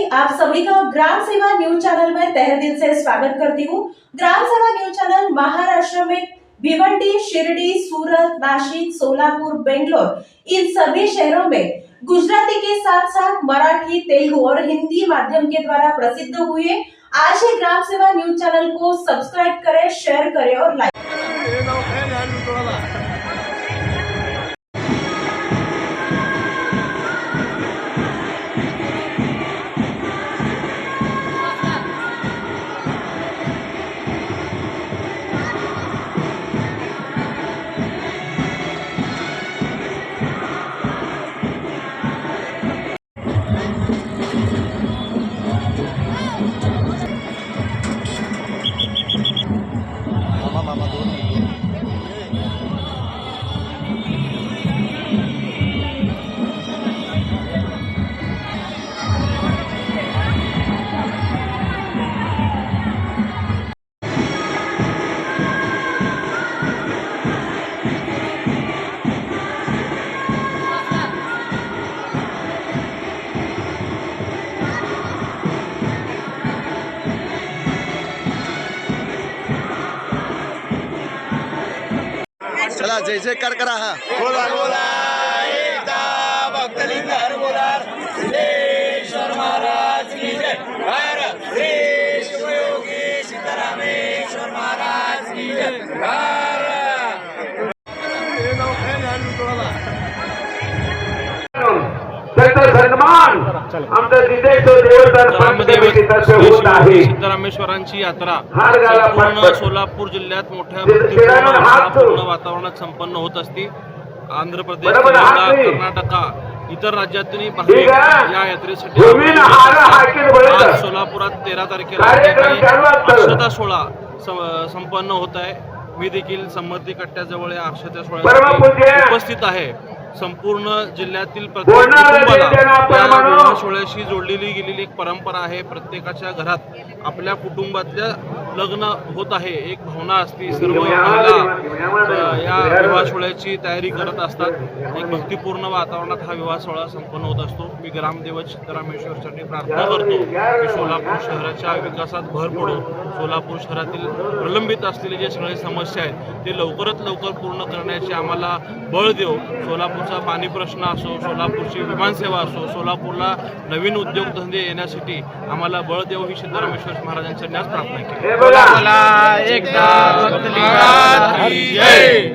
नमस्ते। आप सभी का ग्राम सेवा न्यूज चैनल में तहे दिल से स्वागत करती हूँ। ग्राम सेवा न्यूज चैनल महाराष्ट्र में भिवंडी, शिरडी, सूरत, नाशिक, सोलापुर, बेंगलोर इन सभी शहरों में गुजराती के साथ साथ मराठी, तेलुगु और हिंदी माध्यम के द्वारा प्रसिद्ध हुए। आज ही ग्राम सेवा न्यूज चैनल को सब्सक्राइब करें, शेयर करें और लाइक। चला जय जयकार करा हा बोला बोला एकदा भक्तलिंगार बोला सिद्धेश्वर महाराज की जय। भारत श्री शिवयोगी सीतारामेश्वर महाराज की जय। सन्मान आमचं तिथे देवस्थान समितीतर्फे होत आहे। सिद्धरामेश्वरांची यात्रा हारगाला पूर्ण सोलापूर जिल्ह्यात मोठ्या भक्तिपूर्ण वातावरणात संपन्न होत असते। आंध्र प्रदेश, तेलंगणा, कर्नाटका इतर राज्यातून या यात्रेसाठी आज सोलापुरात 13 तारखेला अक्षता सोहळा संपन्न होत आहे। मी देखील संमती कट्ट्याजवळ या अक्षता सोहळ्यासाठी उपस्थित आहे। संपूर्ण जिल्ह्यातील प्रत्येक कुटुंबाला या विवाह सोहळ्याशी जोडलेली गेलेली एक परंपरा आहे। प्रत्येकाच्या घरात आपल्या कुटुंबातल्या लग्न होत आहे, एक भावना असते। सर्व महिला या विवाह सोहळ्याची तयारी करत असतात। एक भक्तिपूर्ण वातावरणात हा विवाह सोहळा संपन्न होत असतो। मी ग्रामदेवत सिद्धरामेश्वरसाठी प्रार्थना करतो की सोलापूर शहराच्या विकासात भर पडो। सोलापूर शहरातील प्रलंबित असलेले जे सगळे समस्या आहेत ते लवकरात लवकर पूर्ण करण्याचे आम्हाला बळ देव। सोलापूरचा पाणी प्रश्न असो, सोलापूरची विमानसेवा असो, सोलापूरला नवीन उद्योगधंदे येण्यासाठी आम्हाला बळ देव ही सिद्धरामेश्वर महाराजांच्या न्यास प्रार्थना केली। बोला एकदा भक्तलिंगार की जय।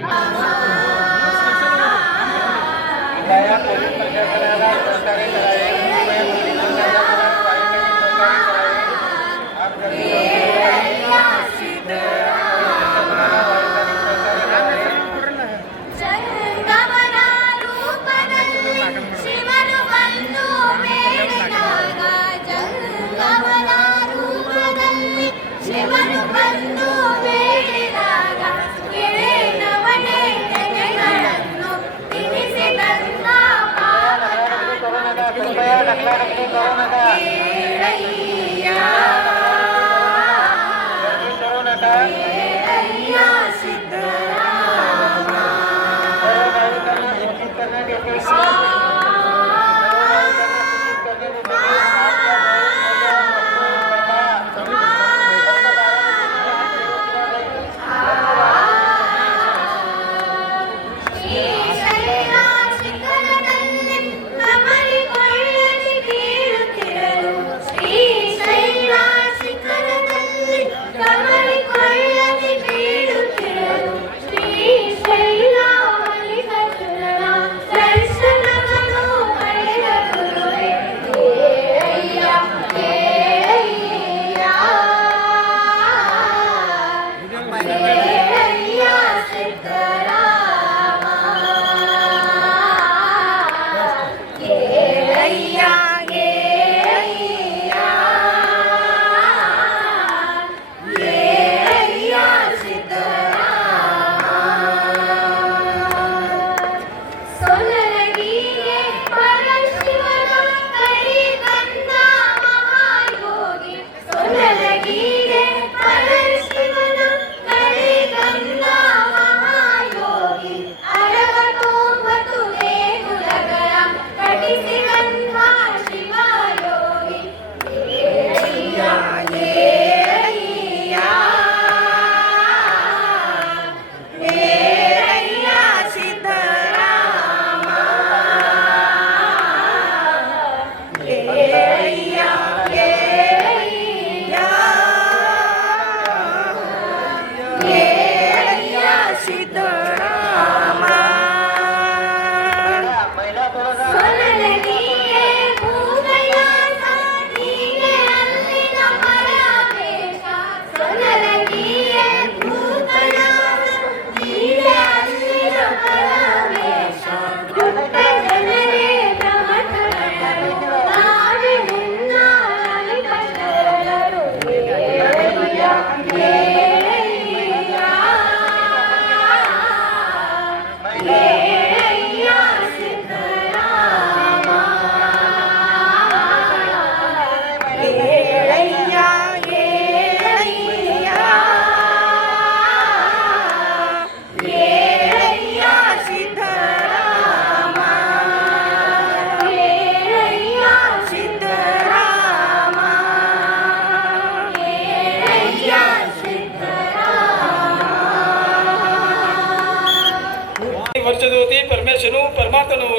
ವರ್ಷದೋತಿ ಪರಮೇಶ್ವರನು ಪರಮಾತ್ಮನು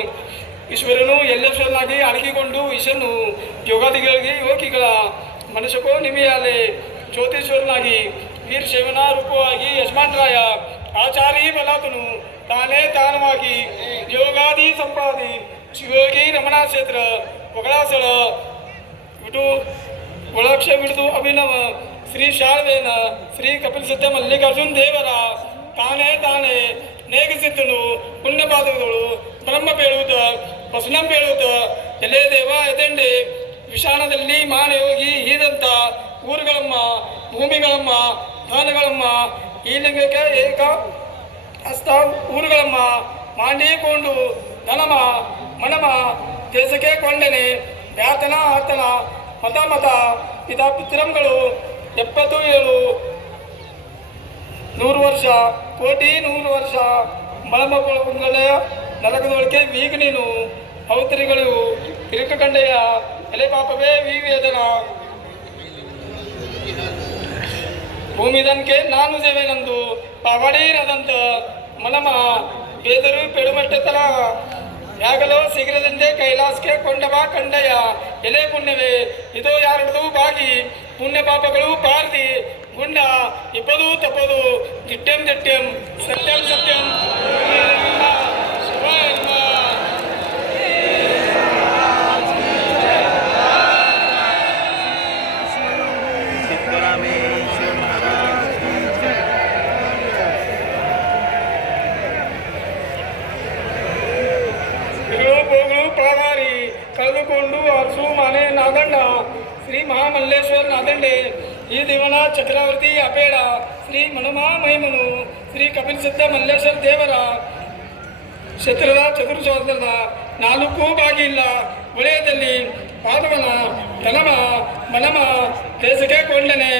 ಈಶ್ವರನು ಎಲ್ಲೇಶ್ವರನಾಗಿ ಅಡಗಿಕೊಂಡು ಈಶನು ಯೋಗಾದಿಗಳಿಗೆ ಯೋಗಿಗಳ ಮನಸ್ಸಕ್ಕೋ ನಿಮಿಯಾಲೆ ಜ್ಯೋತಿಶ್ವರನಾಗಿ ವೀರಶೈವನ ರೂಪವಾಗಿ ಯಜಮಾನರಾಯ ಆಚಾರಿ ಬಲಾತನು ತಾನೇ ತಾನವಾಗಿ ಯೋಗಾದಿ ಸಂಪಾದಿ ಶಿವಯೋಗಿ ರಮಣ ಕ್ಷೇತ್ರ ಒಗಳಾಸಳ ಬಿಟ್ಟು ಒಳಕ್ಷ ಬಿಡಿದು ಅಭಿನವ ಶ್ರೀ ಶಾರದೇನ ಶ್ರೀ ಕಪಿಲ್ ಸಿದ್ಧ ಮಲ್ಲಿಕಾರ್ಜುನ್ ದೇವರ ತಾನೇ ತಾನೇ ನೇಗಿಸಿದ್ದನು ಪುಣ್ಯಪಾದಗಳು ಬ್ರಹ್ಮ ಬೇಳುವುದ ವಸನಂ ಬೇಳುವುದ ಎಲೆ ದೇವ ಎದೆಂಡೆ ವಿಷಾಣದಲ್ಲಿ ಮಾನಯೋಗಿ ಹೀದಂತ ಊರುಗಳಮ್ಮ ಭೂಮಿಗಳಮ್ಮ ಧನಗಳಮ್ಮ ಈ ಲಿಂಗಕ್ಕೆ ಏಕ ಹಸ್ತ ಊರುಗಳಮ್ಮ ಮಾಂಡಿಕೊಂಡು ಧನಮ ಮನಮ ದೇಶಕ್ಕೆ ಕೊಂಡನೆ ವ್ಯಾತನ ಆತನ ಮತ ಮತ ಪಿತಾ ಪಿತೃಗಳು 77 100 ವರ್ಷ ಕೋಟಿ 100 ವರ್ಷ ಮಳಮಗಳ ನರಕದೊಳಗೆ ವೀಗ ನೀನು ಅವತರಿಗಳು ತಿರುಕಂಡೆಯ ಎಲೆ ಪಾಪವೇ ವೀವೇದನ ಭೂಮಿದನ್ಕೆ ನಾನು ಸೇವೆನಂದು ಪಾವಡೀರದಂತ ಮನಮ ಬೇದರು ಪೆಡುಮಟ್ಟೆತಲ ಯಾಗಲೋ ಶೀಘ್ರದಂತೆ ಕೈಲಾಸಕ್ಕೆ ಕೊಂಡವ ಕಂಡಯ ಎಲೆ ಪುಣ್ಯವೇ ಇದು ಯಾರದು ಬಾಗಿ ಪುಣ್ಯ ಪಾಪಗಳು ಪಾರ್ದಿ ಗುಂಡ ಇಪ್ಪದು ತಪ್ಪದು ದಿಟ್ಟೆಂ ದಿಟ್ಟೆಂ ಸತ್ಯಂ ಸತ್ಯಂ ಶಿವಾಯ ನಮಃ. ಪಳವಾರಿ ಕಳೆದುಕೊಂಡು ಅರಸು ಮನೆ ನಾದಂಡ ಶ್ರೀ ಮಹಾಮಲ್ಲೇಶ್ವರ ನಾದಂಡೆ ಈ ದಿವನ ಚಕ್ರವರ್ತಿ ಅಪೇಡ ಶ್ರೀ ಮನುಮಾ ಮೈಮನು ಶ್ರೀ ಕಪಿಲ್ ಸಿದ್ಧ ಮಲ್ಲೇಶ್ವರ ದೇವರ ಕ್ಷೇತ್ರದ ಚತುರ್ಸೋದರದ 4 ಬಾಗಿಲ್ಲ ವಲಯದಲ್ಲಿ ಪಾದವನ ಧನಮ ಮನಮ ದೇಶಕ್ಕೆ ಕೊಂಡನೆ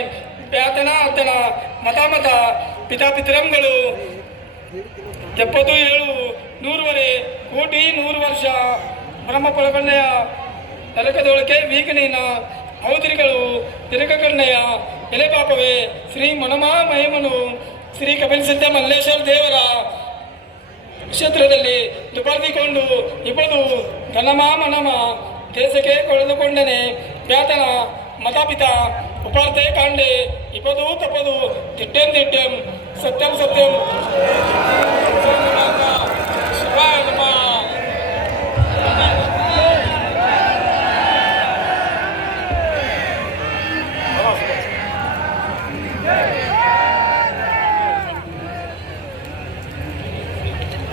ವ್ಯಾತನ ಅತನ ಮತಾಮತ ಪಿತಾಪಿತರಂಗಳು 77 100 ಕೋಟಿ 100 ವರ್ಷ ಬ್ರಹ್ಮ ಪಳಕಣ್ಣೆಯ ನರಕದೊಳಗೆ ವೀಕನೀನ ಅವತರಿಗಳು ತಿರುಕಕಣ್ಣೆಯ ಎಲೆ ಪಾಪವೇ ಶ್ರೀ ಮನಮಾ ಮಹಿಮನು ಶ್ರೀ ಕಪಿಲ್ ಸಿದ್ಧ ಮಲ್ಲೇಶ್ವರ ದೇವರ ಕ್ಷೇತ್ರದಲ್ಲಿ ದುಪರ್ದಿಕೊಂಡು ಇಬ್ಬದು ಧನಮ ಮನಮ ದೇಶಕ್ಕೆ ಕೊಳೆದುಕೊಂಡನೆ ವ್ಯಾತನ ಮತಾಪಿತ ಉಪಾರ್ತೆ ಕಾಂಡೆ ಇಪ್ಪದು ತಪ್ಪದು ದಿಟ್ಟೆಂ ದಿಟ್ಟೆಂ ಸತ್ಯಂ ಸತ್ಯಂ ಶಿವಾಯ ನಮಃ.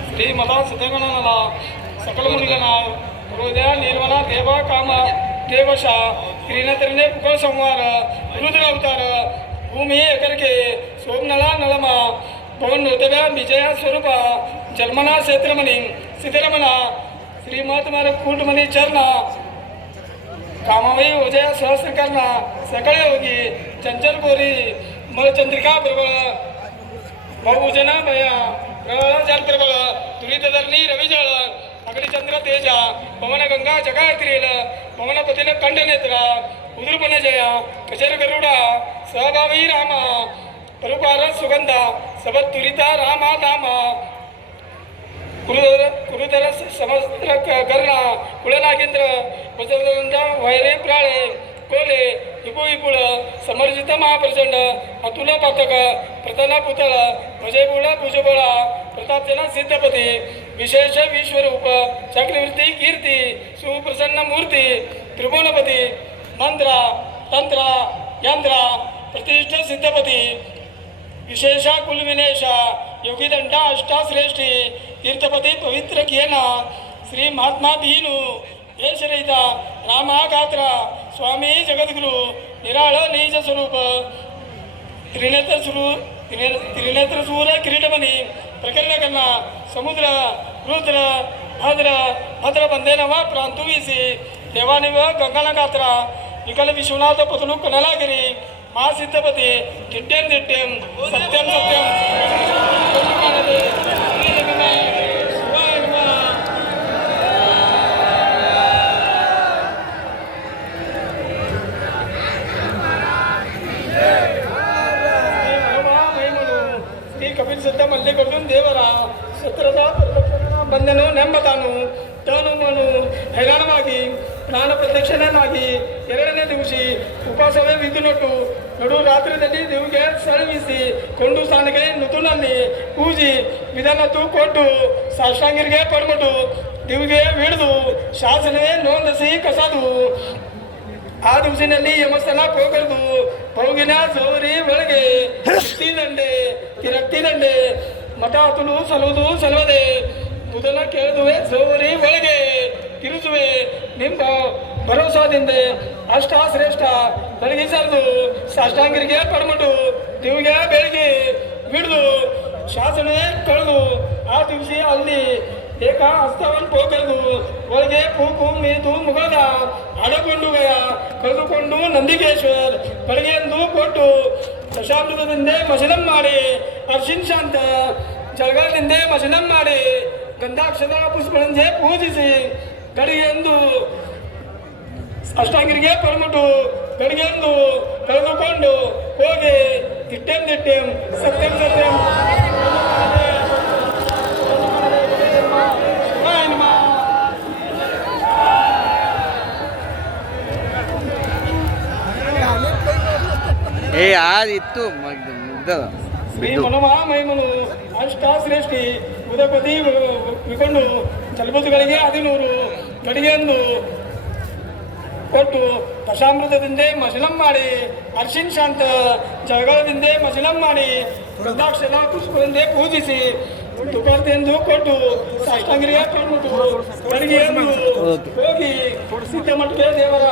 ಶ್ರೀಮದ ಸಿದ್ಧಗಣನ ಸಕಲ ಮುನಿಗಣ ಹೃದಯ ನಿರ್ವಣ ದೇವ ಕಾಮ ದೇವಶ ಕಿರಿನತರನೇ ಕುಕಲ ಸಂಹಾರ ರುದ್ರ ಅವತಾರ ಭೂಮಿ ಎಕರಿಗೆ ಸೋಮನಳ ನಳಮ ಪವನ್ ಋತವ್ಯ ವಿಜಯ ಸ್ವರೂಪ ಜನ್ಮನ ಕ್ಷೇತ್ರಮಣಿ ಸಿದ್ದರಮಣ ಶ್ರೀಮಾತಮರ ಕೂಟಮಣಿ ಚರಣ ಕಾಮವೈ ಉದಯ ಸಹಸ್ರಕರ್ಣ ಸಕಳ ಯೋಗಿ ಚಂಚಲ್ ಗೋರಿ ಮಲಚಂದ್ರಿಕಾ ಪ್ರಬಲ ಬಹುಜನ ಭಯ ಜಂತ್ರಬಲ ತುರಿತಧರ್ನಿ ರವಿಜಾಳ ಅಗಡಿಚಂದ್ರ ತೇಜ ಪವನ ಗಂಗಾ ಜಗಾತ್ರಿಯಲ ಪವನ ಪತಿನ ಕಂಡನೇತ್ರ ಉದುರುಪನ ಜಯ ಕಚರ ಗರುಡ ಸಹಭಾವಿ ರಾಮ ಪರುಪಾರ ಸುಗಂಧ ಸಬತ್ ತುರಿತ ರಾಮ ಧಾಮ ಕುರುದರ ಸಮಸ್ತ ಕರ್ಣ ಕುಳನಾಗೇಂದ್ರ ಪ್ರಚಂಡ ವೈರೇ ಪ್ರಾಳೆ कोले इबू इबुळ समर्जित महाप्रचंड अतुल पातक प्रताना पुतळ भजबुळ भुजबळ प्रतापजना सिद्धपती विशेष विश्वरूप चक्रवर्ती कीर्ती सुप्रसन्न मूर्ती त्रिभुवनपती मंत्र तंत्र यंत्र प्रतिष्ठ सिद्धपती विशेष कुलविनेश योगीदंड अष्टाश्रेष्ठी तीर्थपती पवित्र कियन श्री महात्मा भीनु देशरहित रामागात्र स्वामी जगद्गुरु निराळ निज स्वरूप त्रिनेत्र सूर किरीटमणी प्रकरण समुद्र रुद्र भद्र भद्र बंदे नवा प्रांतुवीसी देवानिव गंगानगात्र विकल विश्वनाथ पतलू कनलागिरी महासिद्धपती दिट्टेम दिट्टेम सत्यम सत्यम कपिल सिद्ध मल्लिकार्जुन देवरा ಸತ್ರದಾ ಬಂದನು ನೆಂಬತಾನು ತಾನು ಮನು ಹೈರಾಣವಾಗಿ ಪ್ರಾಣ ಪ್ರದಕ್ಷಿಣೆಯಾಗಿ ಎರಡನೇ ದಿವಸ ಉಪವಾಸವೇ ವಿದ್ಯುನೊಟ್ಟು ನಡು ರಾತ್ರಿಯಲ್ಲಿ ದೇವಿಗೆ ಸಳವಿಸಿ ಕೊಂಡು ಸ್ಥಾನಕ್ಕೆ ನುತುನಲ್ಲಿ ಪೂಜಿ ವಿಧಾನತ್ತು ಕೊಟ್ಟು ಸಾಷ್ಟಾಂಗರಿಗೆ ಪಡ್ಬಿಟ್ಟು ದೇವಿಗೆ ಹಿಡಿದು ಶಾಸನವೇ ನೋಂದಿಸಿ ಕಸದು ಆ ದಿವಸಿನಲ್ಲಿ ಯಮಸ್ಥಳ ಹೋಗರ್ದು ಪೌಗಿನ ಜೋರಿ ಒಳಗೆ ದಂಡೆ ತಿರಕ್ತಿ ದಂಡೆ ಮಠ ಹತ್ತಲು ಸಲುವುದು ಸಲುವದೆ ಮೊದಲ ಕೇಳುವೆ ಜೋರಿ ಒಳಗೆ ತಿರುಸುವೆ ನಿಮ್ಮ ಭರವಸಾದಿಂದ ಅಷ್ಟಾಶ್ರೇಷ್ಠ ಬೆಳಗ್ಗೆ ಸರ್ದು ಸಾಷ್ಟಾಂಗರಿಗೆ ಪಡ್ಬಿಟ್ಟು ದೇವಿಗೆ ಬೆಳಗ್ಗೆ ಹಿಡಿದು ಶಾಸನ ಕಳೆದು ಆ ದಿವಸ ಅಲ್ಲಿ ಏಕ ಹಸ್ತವನ್ನು ಪೋಕರಿದು ಒಳಗೆ ಪೂಕು ಮೀದು ಮುಗದ ಹಡಕೊಂಡುಗಯ ಕಳೆದುಕೊಂಡು ನಂದಿಕೇಶ್ವರ್ ಬೆಳಗ್ಗೆಂದು ಕೊಟ್ಟು ದಶಾಮೃತದಿಂದ ಮಶನಂ ಮಾಡಿ ಅರ್ಶಿನ್ ಶಾಂತ ಜಳಗಾಲದಿಂದ ಮಶನಂ ಮಾಡಿ ಗಂಧಾಕ್ಷರ ಪುಷ್ಪಗಳಂತೆ ಪೂಜಿಸಿ ಗಡಿಗೆಂದು ಅಷ್ಟಾಂಗರಿಗೆ ಪರಮಟು ಗಡಿಗೆಂದು ಕಳೆದುಕೊಂಡು ಹೋಗಿ ದಿಟ್ಟೆಂ ದಿಟ್ಟೆಂ ಸತ್ಯಂ ಸತ್ಯಂ ए आज इतू मुग्ध ಶ್ರೀ ಮನೋಮಹಾಮಹಿಮನು ಅಷ್ಟಾಶ್ರೇಷ್ಠಿ ಉದಪತಿ ವಿಕೊಂಡು ಚಲಬುದ್ಧಿಗಳಿಗೆ 11 ಗಡಿಗೆಂದು ಕೊಟ್ಟು ದಶಾಮೃತದಿಂದ ಮಶನಂ ಮಾಡಿ ಅರ್ಶಿನ್ ಶಾಂತ ಜಳಗಾಲದಿಂದ ಮಶನಂ ಮಾಡಿ ಗಂಧಾಕ್ಷರ ಪುಷ್ಪದಿಂದ ಪೂಜಿಸಿ ತುಕಾರ್ತೆಂದು ಕೊಟ್ಟು ಸಾಷ್ಟಾಂಗರಿಗೆ ಕೊಟ್ಟು ಗಡಿಗೆಯನ್ನು ಹೋಗಿ ಸಿದ್ಧ ಮಠಕ್ಕೆ ದೇವರ